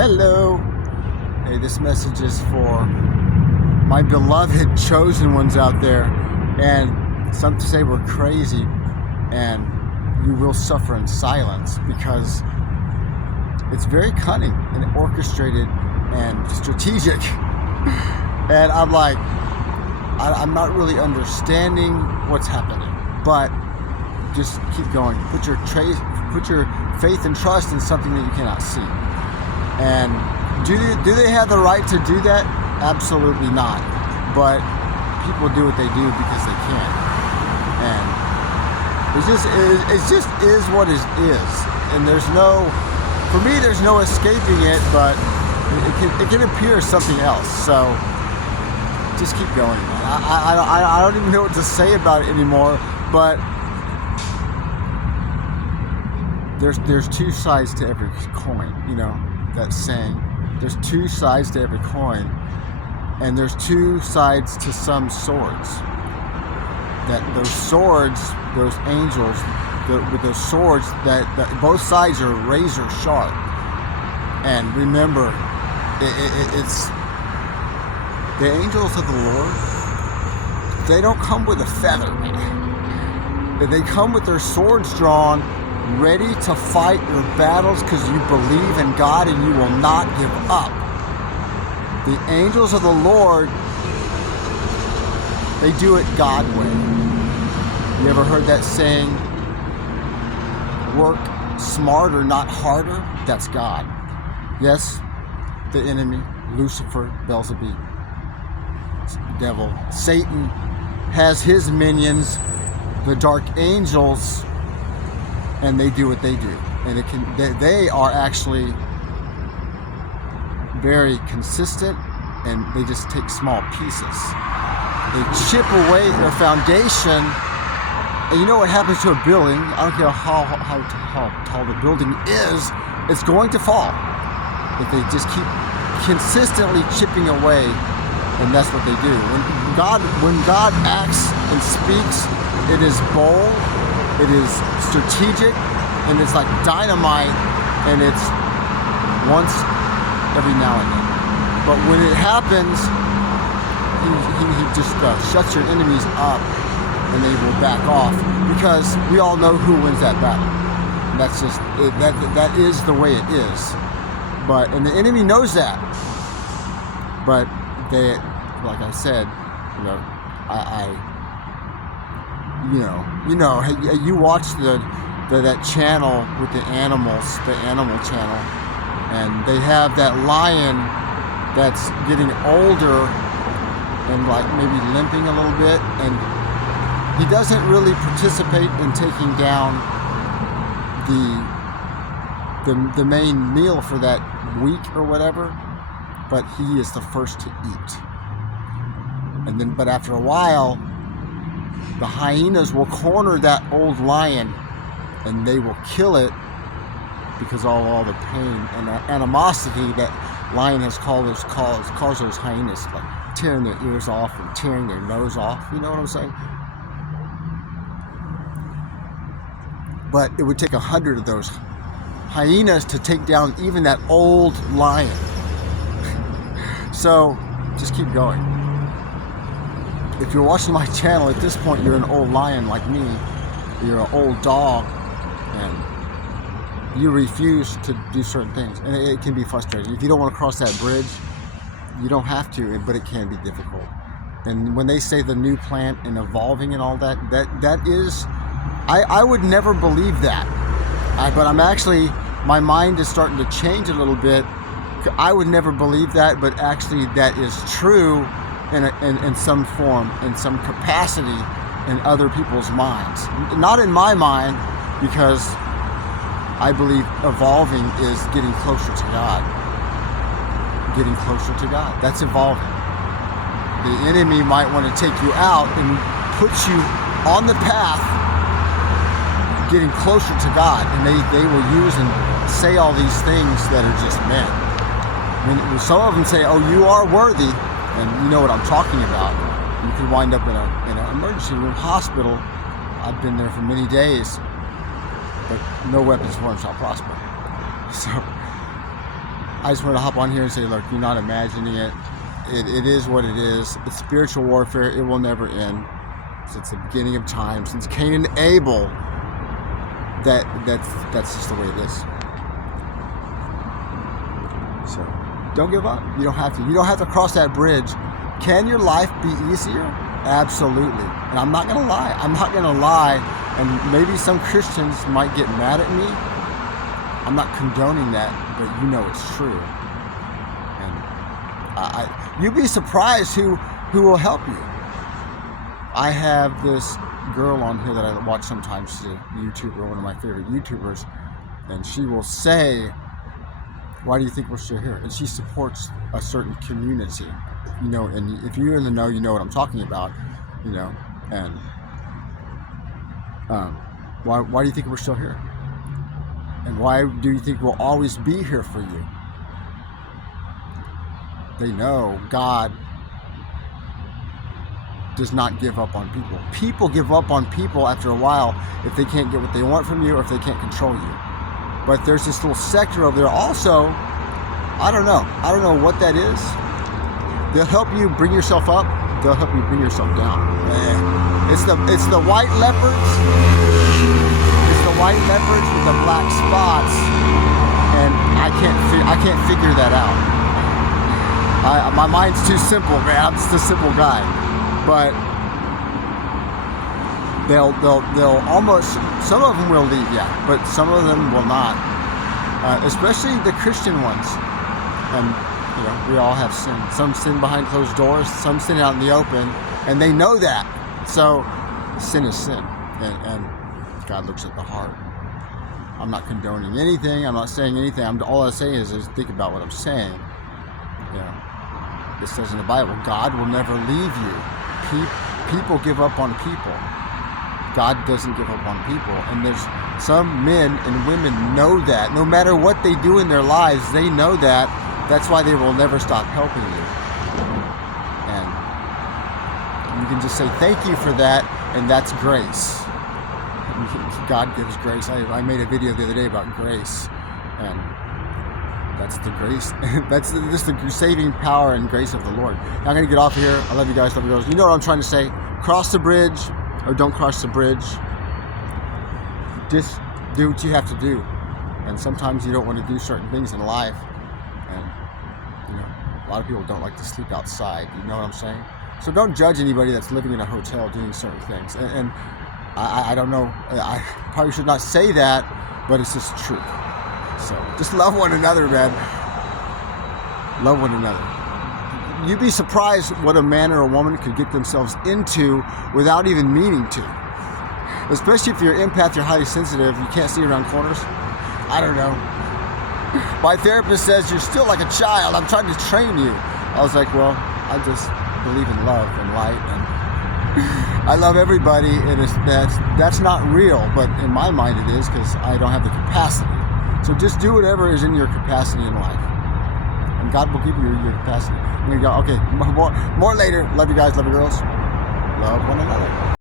Hello. Hey, this message is for my beloved chosen ones out there. And some say we're crazy and you will suffer in silence because it's very cunning and orchestrated and strategic. And I'm like, I'm not really understanding what's happening, but just keep going. Put your faith and trust in something that you cannot see. And do they have the right to do that? Absolutely not. But people do what they do because they can. And it just is what it is. And for me, there's no escaping it, but it can appear something else. So just keep going, man. I don't even know what to say about it anymore, but there's two sides to every coin, that saying. There's two sides to every coin, and there's two sides to some swords. That those swords, those angels, with those swords, that both sides are razor sharp. And remember, it's the angels of the Lord. They don't come with a feather, man. They come with their swords drawn, ready to fight your battles because you believe in God and you will not give up. The angels of the Lord, they do it God way. You ever heard that saying, work smarter, not harder? That's God. Yes, the enemy, Lucifer, Beelzebub, devil, Satan has his minions, the dark angels, and they do what they do. And they are actually very consistent, and they just take small pieces. They chip away their foundation, and you know what happens to a building? I don't care how tall the building is, it's going to fall. If they just keep consistently chipping away, and that's what they do. When God acts and speaks, it is bold, it is strategic, and it's like dynamite, and it's once every now and then. But when it happens, he just shuts your enemies up, and they will back off, because we all know who wins that battle. And that's just that is the way it is. And the enemy knows that. But they, like I said, you watch that channel with the animals, the Animal Channel, and they have that lion that's getting older and like maybe limping a little bit, and he doesn't really participate in taking down the main meal for that week or whatever, but he is the first to eat. But after a while, the hyenas will corner that old lion, and they will kill it because all the pain and animosity that lion has caused those hyenas, like tearing their ears off and tearing their nose off. You know what I'm saying? But it would take 100 of those hyenas to take down even that old lion. So just keep going. If you're watching my channel, at this point you're an old lion like me. You're an old dog, and you refuse to do certain things, and it can be frustrating. If you don't want to cross that bridge, you don't have to, but it can be difficult. And when they say the new plant and evolving and all that is, I would never believe that. But I'm actually, my mind is starting to change a little bit. I would never believe that, but actually that is true in some form, in some capacity, in other people's minds. Not in my mind, because I believe evolving is getting closer to God. Getting closer to God. That's evolving. The enemy might want to take you out and put you on the path getting closer to God, and they will use and say all these things that are just men. When some of them say, "Oh, you are worthy," and you know what I'm talking about. You could wind up in an emergency room hospital. I've been there for many days, but no weapons formed shall prosper. So I just want to hop on here and say, look, you're not imagining it. It is what it is. It's spiritual warfare. It will never end. Since the beginning of time, since Cain and Abel, that's just the way it is. So don't give up. You don't have to. You don't have to cross that bridge. Can your life be easier? Absolutely. And I'm not going to lie. I'm not going to lie. And maybe some Christians might get mad at me. I'm not condoning that, but you know it's true. And you'd be surprised who will help you. I have this girl on here that I watch sometimes. She's a YouTuber, one of my favorite YouTubers. And she will say, why do you think we're still here? And she supports a certain community. You know, and if you're in the know, you know what I'm talking about. You know, and why do you think we're still here? And why do you think we'll always be here for you? They know God does not give up on people. People give up on people after a while if they can't get what they want from you or if they can't control you. But there's this little sector over there also, I don't know what that is. They'll help you bring yourself up, they'll help you bring yourself down. It's the white leopards. It's the white leopards with the black spots, and I can't figure that out. My mind's too simple, man. I'm just a simple guy. But they'll almost, some of them will leave, yeah, but some of them will not. Especially the Christian ones. And you know, we all have sin. Some sin behind closed doors, some sin out in the open, and they know that. So sin is sin, and God looks at the heart. I'm not condoning anything. I'm not saying anything. All I'm saying is think about what I'm saying. You know, it says in the Bible, God will never leave you. People give up on people. God doesn't give up on people. And there's some men and women know that. No matter what they do in their lives, they know that. That's why they will never stop helping you. And you can just say thank you for that, and that's grace. God gives grace. I made a video the other day about grace, and that's the grace. That's just the saving power and grace of the Lord. Now I'm going to get off of here. I love you guys, love you girls. You know what I'm trying to say. Cross the bridge, or don't cross the bridge. Just do what you have to do. And sometimes you don't want to do certain things in life. And, you know, a lot of people don't like to sleep outside. You know what I'm saying? So don't judge anybody that's living in a hotel doing certain things. And I don't know. I probably should not say that, but it's just true. So just love one another, man. Love one another. You'd be surprised what a man or a woman could get themselves into without even meaning to. Especially if you're an empath, you're highly sensitive, you can't see around corners. I don't know. My therapist says, you're still like a child. I'm trying to train you. I was like, well, I just believe in love and light, and I love everybody, and that's not real, but in my mind it is, because I don't have the capacity. So just do whatever is in your capacity in life, and God will give you your capacity. I'm gonna go, okay, more later. Love you guys, love you girls. Love one another.